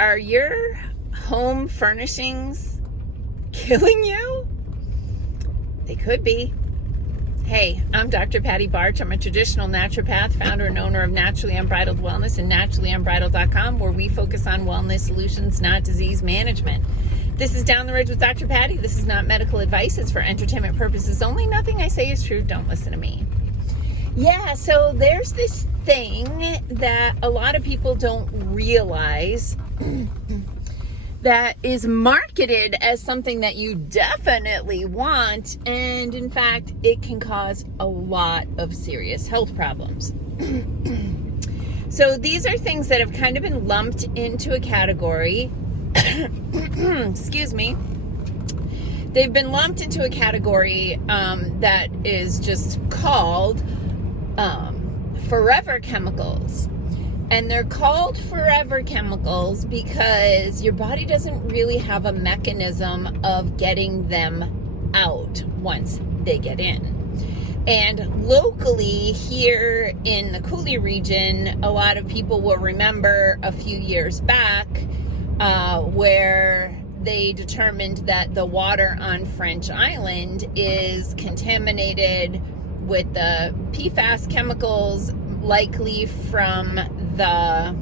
Are your home furnishings killing you? They could be. Hey, I'm Dr. Patty Barch. I'm a traditional naturopath, founder and owner of Naturally Unbridled Wellness and naturallyunbridled.com, where we focus on wellness solutions, not disease management. This is Down the Ridge with Dr. Patty. This is not medical advice. It's for entertainment purposes only. Nothing I say is true. Don't listen to me. Yeah, so there's this thing that a lot of people don't realize that is marketed as something that you definitely want, and in fact, it can cause a lot of serious health problems. So these are things that have kind of been lumped into a category. Excuse me. They've been lumped into a category that is just called forever chemicals. And they're called forever chemicals because your body doesn't really have a mechanism of getting them out once they get in. And locally here in the Cooley region, a lot of people will remember a few years back where they determined that the water on French Island is contaminated with the PFAS chemicals, likely from the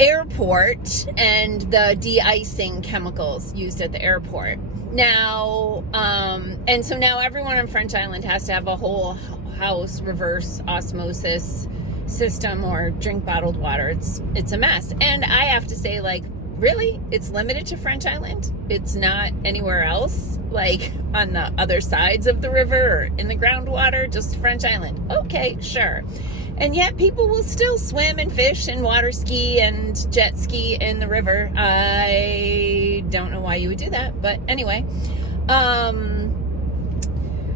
airport and the de-icing chemicals used at the airport. Now, and so now everyone on French Island has to have a whole house reverse osmosis system or drink bottled water. It's a mess. And I have to say, like, really? It's limited to French Island? It's not anywhere else? Like on the other sides of the river or in the groundwater? Just French Island. Okay, sure. And yet people will still swim and fish and water ski and jet ski in the river. I don't know why you would do that, but anyway.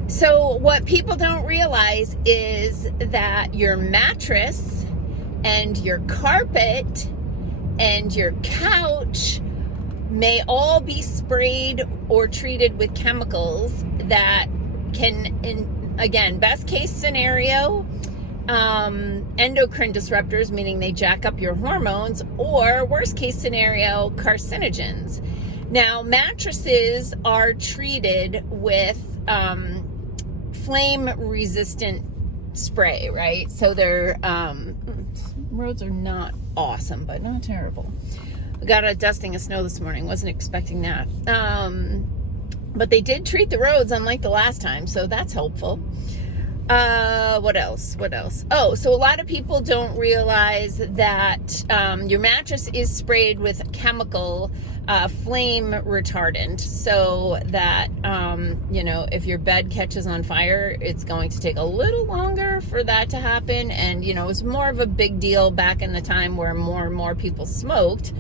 So what people don't realize is that your mattress and your carpet and your couch may all be sprayed or treated with chemicals that can, again, best case scenario, endocrine disruptors, meaning they jack up your hormones, or worst case scenario, carcinogens. Now, mattresses are treated with flame resistant spray, right? So they're, roads are not awesome, but not terrible. We got a dusting of snow this morning. Wasn't expecting that. But they did treat the roads unlike the last time, so that's helpful. What else? Oh, so a lot of people don't realize that your mattress is sprayed with chemical flame retardant, so that if your bed catches on fire, it's going to take a little longer for that to happen. And it was more of a big deal back in the time where more and more people smoked.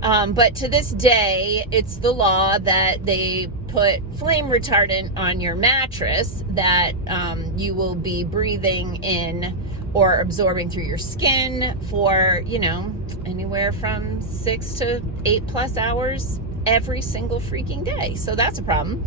But to this day, it's the law that they put flame retardant on your mattress that you will be breathing in or absorbing through your skin for, anywhere from 6 to 8+ hours every single freaking day. So that's a problem.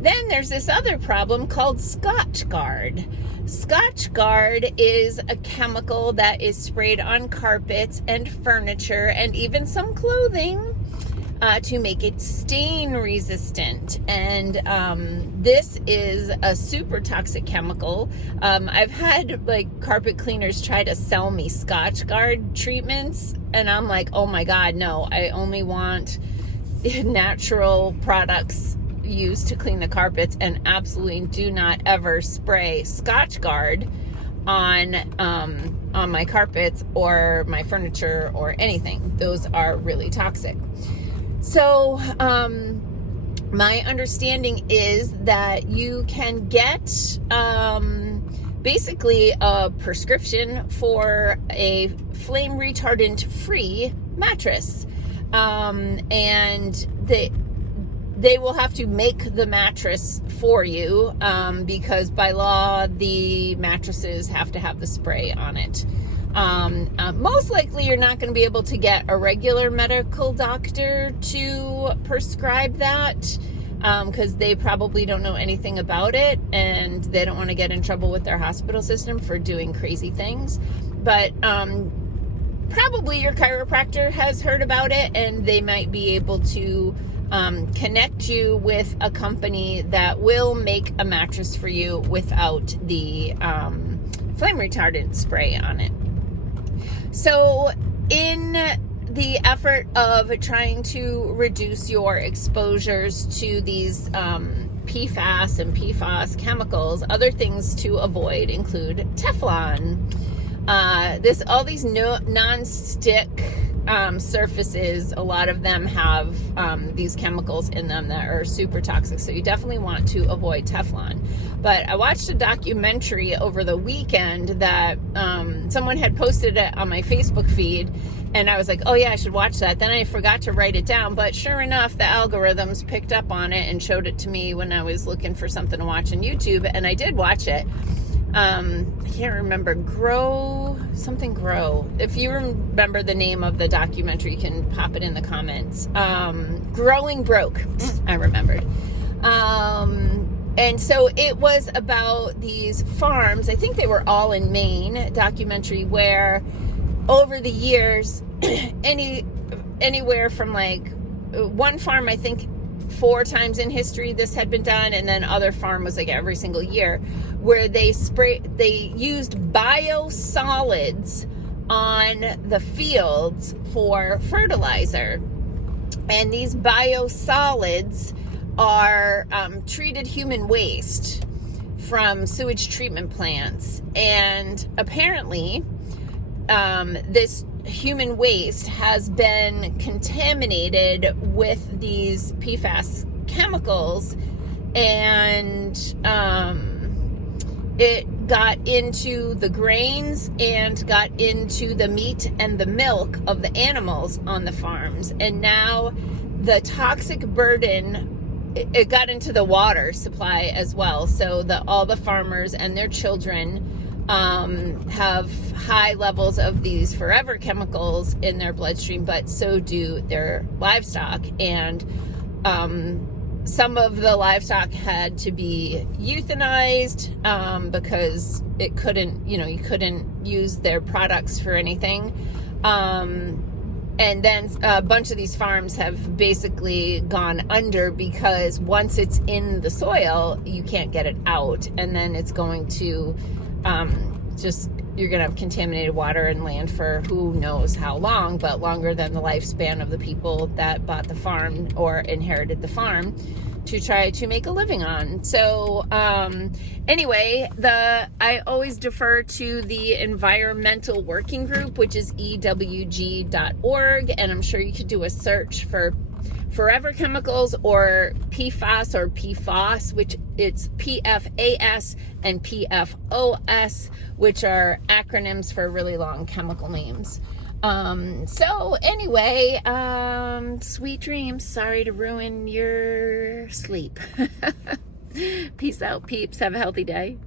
Then there's this other problem called Scotchgard. Scotchgard is a chemical that is sprayed on carpets and furniture and even some clothing to make it stain resistant. And this is a super toxic chemical. I've had carpet cleaners try to sell me Scotchgard treatments, and I'm like, oh my God, no, I only want natural products used to clean the carpets, and absolutely do not ever spray Scotchgard on my carpets or my furniture or anything. Those are really toxic. So my understanding is that you can get basically a prescription for a flame retardant free mattress, and they will have to make the mattress for you because by law the mattresses have to have the spray on it. Most likely you're not going to be able to get a regular medical doctor to prescribe that because they probably don't know anything about it and they don't want to get in trouble with their hospital system for doing crazy things. But probably your chiropractor has heard about it, and they might be able to connect you with a company that will make a mattress for you without the flame retardant spray on it. So in the effort of trying to reduce your exposures to these PFAS and PFOS chemicals, other things to avoid include Teflon. All these non-stick surfaces, a lot of them have these chemicals in them that are super toxic. So you definitely want to avoid Teflon. But I watched a documentary over the weekend that someone had posted it on my Facebook feed, and I was like, oh yeah, I should watch that. Then I forgot to write it down, but sure enough, the algorithms picked up on it and showed it to me when I was looking for something to watch on YouTube, and I did watch it. I can't remember, Grow. If you remember the name of the documentary, you can pop it in the comments. Growing Broke, I remembered. And so it was about these farms, I think they were all in Maine, documentary where over the years, anywhere from like one farm, I think 4 times in history this had been done, and then other farm was like every single year, where they used biosolids on the fields for fertilizer. And these biosolids are treated human waste from sewage treatment plants. And apparently this human waste has been contaminated with these PFAS chemicals, and it got into the grains and got into the meat and the milk of the animals on the farms. And now the toxic burden, it got into the water supply as well. So all the farmers and their children have high levels of these forever chemicals in their bloodstream, but so do their livestock. And some of the livestock had to be euthanized because it couldn't, you couldn't use their products for anything. And then a bunch of these farms have basically gone under because once it's in the soil, you can't get it out. And then it's going to you're going to have contaminated water and land for who knows how long, but longer than the lifespan of the people that bought the farm or inherited the farm to try to make a living on. So anyway, I always defer to the Environmental Working Group, which is ewg.org, and I'm sure you could do a search for forever chemicals or PFAS or PFOS, which it's PFAS and PFOS, which are acronyms for really long chemical names. So anyway, sweet dreams. Sorry to ruin your sleep. Peace out, peeps. Have a healthy day.